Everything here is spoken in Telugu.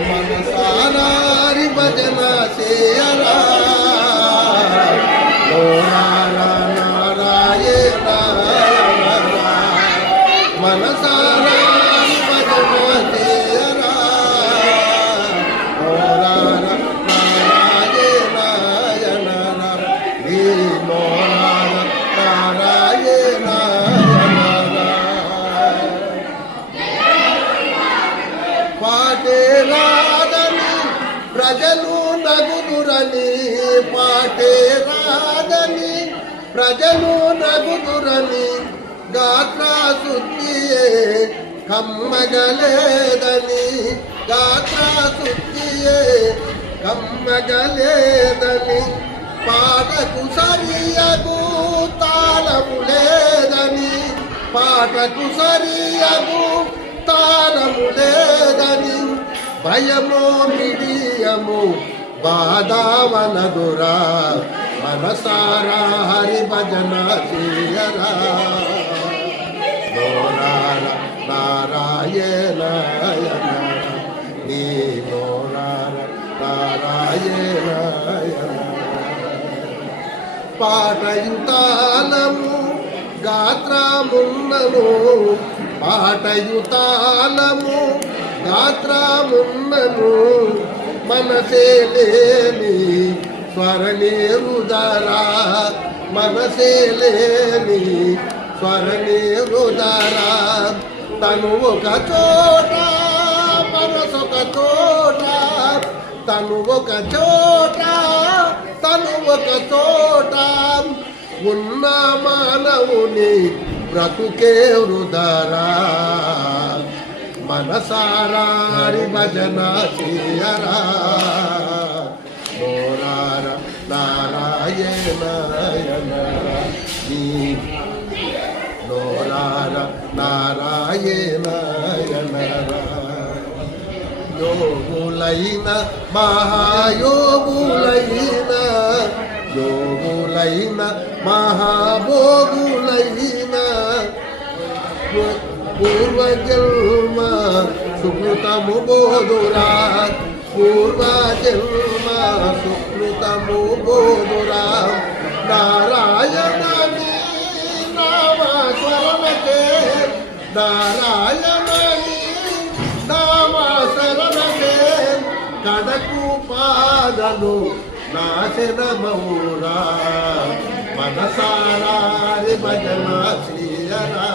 మనసారి భజన చేయరా ఓ నారాయణ మనసారి భజన చేయరా ఓ నారాయణ నీలో నారాయణ పాటే రాదని ప్రజలు నగుదురని పాటే రాదని ప్రజలు నగుదురని గాత్రా శుద్ధియే కమ్మగలేదని గాత్రా శుద్ధియే కమ్మగలేదని పాటకు సరియగు తాళము లేదని పాటకు సరియగు తాళము లేదని భయమో మిడియము బాధావనదురా మనసారా హరి భజన చేయరా నారాయణ నీ నారాయణ పాటయుతాలము గాత్రమున్నను పాటయుతాలము గాత్రమున్నను మనసే లేని స్వరనేరుదరా మనసే లేని స్వరనేరుదరా తను ఒక చోట మనసొక చోట తను ఒక చోట తను ఒక చోట ఉన్న మానవుని బ్రతుకే వృధరా మనసారా హరి భజన చేయరా మోరార నారాయణ నీ నోరార నారాయణ యోగులైన మహాయోగులైన యోగులైన మహాభోగులైన పూర్వజన్మ సుకృతము బోధురా పూర్వజన్మ సుకృతము బోధురా నారాయణ నామస్మరణకే నారాయణ నామస్మరణకే కడకు పాదను నాశనమౌరా మనసారా భజన చేయరా